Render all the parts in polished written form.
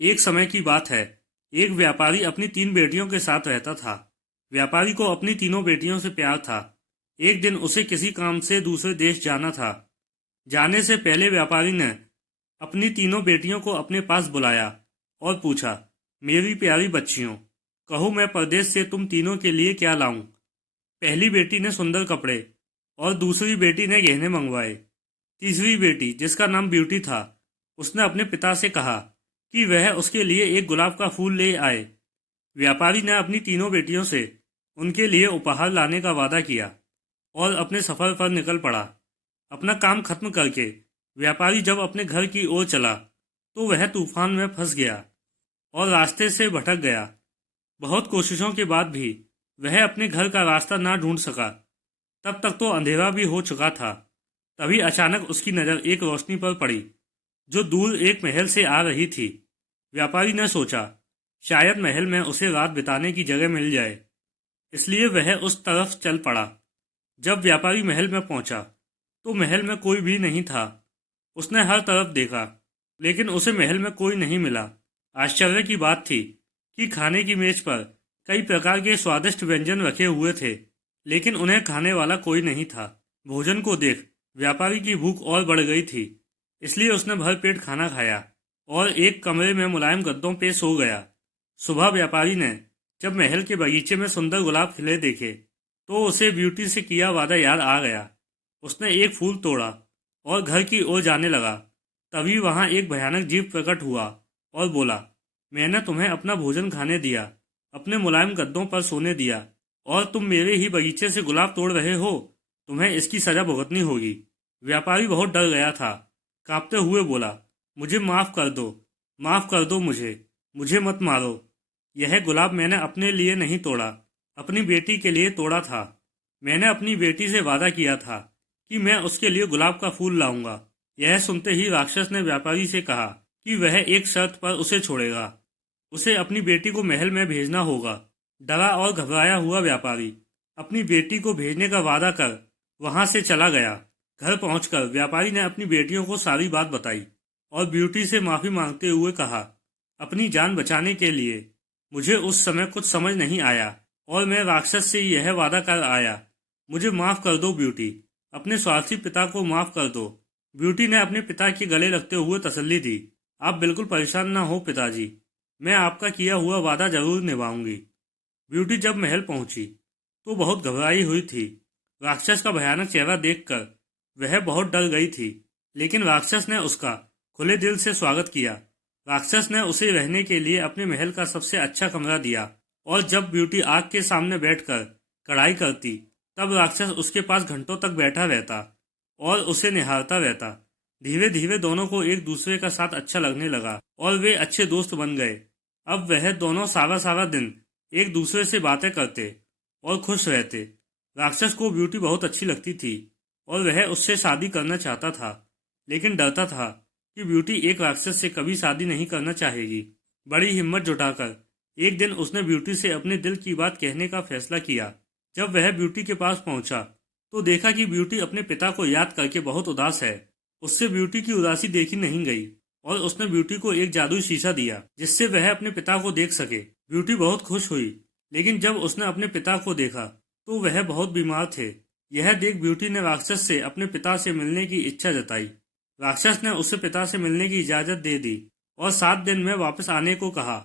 एक समय की बात है। एक व्यापारी अपनी 3 बेटियों के साथ रहता था। व्यापारी को अपनी तीनों बेटियों से प्यार था। एक दिन उसे किसी काम से दूसरे देश जाना था। जाने से पहले व्यापारी ने अपनी तीनों बेटियों को अपने पास बुलाया और पूछा, मेरी प्यारी बच्चियों, कहो मैं परदेश से तुम तीनों के लिए क्या लाऊं। पहली बेटी ने सुंदर कपड़े और दूसरी बेटी ने गहने मंगवाए। तीसरी बेटी, जिसका नाम ब्यूटी था, उसने अपने पिता से कहा कि वह उसके लिए एक गुलाब का फूल ले आए। व्यापारी ने अपनी तीनों बेटियों से उनके लिए उपहार लाने का वादा किया और अपने सफर पर निकल पड़ा। अपना काम खत्म करके व्यापारी जब अपने घर की ओर चला तो वह तूफान में फंस गया और रास्ते से भटक गया। बहुत कोशिशों के बाद भी वह अपने घर का रास्ता ना ढूंढ सका। तब तक तो अंधेरा भी हो चुका था। तभी अचानक उसकी नज़र एक रोशनी पर पड़ी जो दूर एक महल से आ रही थी। व्यापारी ने सोचा, शायद महल में उसे रात बिताने की जगह मिल जाए, इसलिए वह उस तरफ चल पड़ा। जब व्यापारी महल में पहुंचा तो महल में कोई भी नहीं था। उसने हर तरफ देखा, लेकिन उसे महल में कोई नहीं मिला। आश्चर्य की बात थी कि खाने की मेज पर कई प्रकार के स्वादिष्ट व्यंजन रखे हुए थे, लेकिन उन्हें खाने वाला कोई नहीं था। भोजन को देख व्यापारी की भूख और बढ़ गई थी, इसलिए उसने भर पेट खाना खाया और एक कमरे में मुलायम गद्दों पे सो गया। सुबह व्यापारी ने जब महल के बगीचे में सुंदर गुलाब खिले देखे तो उसे ब्यूटी से किया वादा याद आ गया। उसने एक फूल तोड़ा और घर की ओर जाने लगा। तभी वहां एक भयानक जीव प्रकट हुआ और बोला, मैंने तुम्हें अपना भोजन खाने दिया, अपने मुलायम गद्दों पर सोने दिया, और तुम मेरे ही बगीचे से गुलाब तोड़ रहे हो। तुम्हें इसकी सजा भुगतनी होगी। व्यापारी बहुत डर गया था। कांपते हुए बोला, मुझे माफ कर दो, माफ कर दो मुझे, मुझे मत मारो। यह गुलाब मैंने अपने लिए नहीं तोड़ा, अपनी बेटी के लिए तोड़ा था। मैंने अपनी बेटी से वादा किया था कि मैं उसके लिए गुलाब का फूल लाऊंगा। यह सुनते ही राक्षस ने व्यापारी से कहा कि वह एक शर्त पर उसे छोड़ेगा। उसे अपनी बेटी को महल में भेजना होगा। डरा और घबराया हुआ व्यापारी अपनी बेटी को भेजने का वादा कर वहां से चला गया। घर पहुंचकर व्यापारी ने अपनी बेटियों को सारी बात बताई और ब्यूटी से माफी मांगते हुए कहा, अपनी जान बचाने के लिए मुझे उस समय कुछ समझ नहीं आया और मैं राक्षस से यह वादा कर आया। मुझे माफ कर दो ब्यूटी, अपने स्वार्थी पिता को माफ कर दो। ब्यूटी ने अपने पिता के गले लगते हुए तसल्ली दी, आप बिल्कुल परेशान ना हो पिताजी, मैं आपका किया हुआ वादा जरूर निभाऊंगी। ब्यूटी जब महल पहुंची तो बहुत घबराई हुई थी। राक्षस का भयानक चेहरा देखकर वह बहुत डर गई थी, लेकिन राक्षस ने उसका खुले दिल से स्वागत किया। राक्षस ने उसे रहने के लिए अपने महल का सबसे अच्छा कमरा दिया और जब ब्यूटी आग के सामने बैठकर कढ़ाई करती तब राक्षस उसके पास घंटों तक बैठा रहता और उसे निहारता रहता। धीरे धीरे दोनों को एक दूसरे का साथ अच्छा लगने लगा और वे अच्छे दोस्त बन गए। अब वह दोनों सारा सारा दिन एक दूसरे से बातें करते और खुश रहते। राक्षस को ब्यूटी बहुत अच्छी लगती थी और वह उससे शादी करना चाहता था, लेकिन डरता था कि ब्यूटी एक राक्षस से कभी शादी नहीं करना चाहेगी। बड़ी हिम्मत जुटाकर एक दिन उसने ब्यूटी से अपने दिल की बात कहने का फैसला किया। जब वह ब्यूटी के पास पहुंचा तो देखा कि ब्यूटी अपने पिता को याद करके बहुत उदास है। उससे ब्यूटी की उदासी देखी नहीं गई और उसने ब्यूटी को एक जादुई शीशा दिया जिससे वह अपने पिता को देख सके। ब्यूटी बहुत खुश हुई, लेकिन जब उसने अपने पिता को देखा तो वह बहुत बीमार थे। यह देख ब्यूटी ने राक्षस से अपने पिता से मिलने की इच्छा जताई। राक्षस ने उसे पिता से मिलने की इजाजत दे दी और 7 दिन में वापस आने को कहा।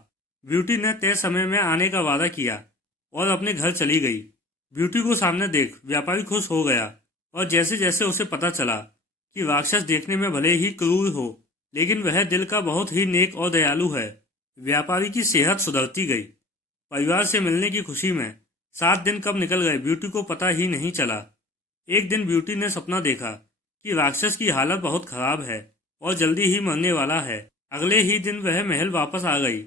ब्यूटी ने तय समय में आने का वादा किया और अपने घर चली गई। ब्यूटी को सामने देख व्यापारी खुश हो गया और जैसे जैसे उसे पता चला कि राक्षस देखने में भले ही क्रूर हो, लेकिन वह दिल का बहुत ही नेक और दयालु है, व्यापारी की सेहत सुधरती गई। परिवार से मिलने की खुशी में 7 दिन कब निकल गए ब्यूटी को पता ही नहीं चला। एक दिन ब्यूटी ने सपना देखा कि राक्षस की हालत बहुत खराब है और जल्दी ही मरने वाला है। अगले ही दिन वह महल वापस आ गई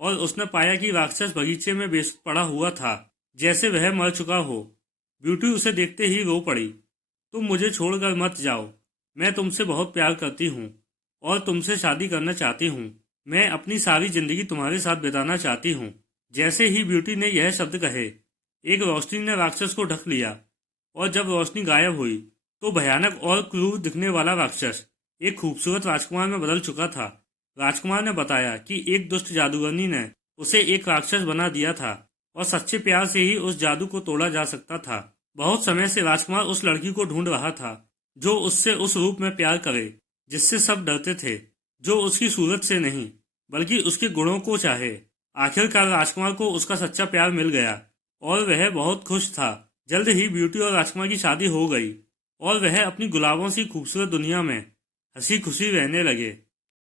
और उसने पाया कि राक्षस बगीचे में बेसुध पड़ा हुआ था, जैसे वह मर चुका हो। ब्यूटी उसे देखते ही रो पड़ी, तुम मुझे छोड़कर मत जाओ, मैं तुमसे बहुत प्यार करती हूँ और तुमसे शादी करना चाहती हूँ। मैं अपनी सारी जिंदगी तुम्हारे साथ बिताना चाहती हूँ। जैसे ही ब्यूटी ने यह शब्द कहे, एक रोशनी ने राक्षस को ढक लिया और जब रोशनी गायब हुई तो भयानक और क्रूर दिखने वाला राक्षस एक खूबसूरत राजकुमार में बदल चुका था। राजकुमार ने बताया कि एक दुष्ट जादूगरनी ने उसे एक राक्षस बना दिया था और सच्चे प्यार से ही उस जादू को तोड़ा जा सकता था। बहुत समय से राजकुमार उस लड़की को ढूंढ रहा था जो उससे उस रूप में प्यार करे जिससे सब डरते थे, जो उसकी सूरत से नहीं बल्कि उसके गुणों को चाहे। आखिरकार राजकुमार को उसका सच्चा प्यार मिल गया और वह बहुत खुश था। जल्द ही ब्यूटी और राजकुमार की शादी हो गई और वह अपनी गुलाबों सी खूबसूरत दुनिया में हंसी खुशी रहने लगे।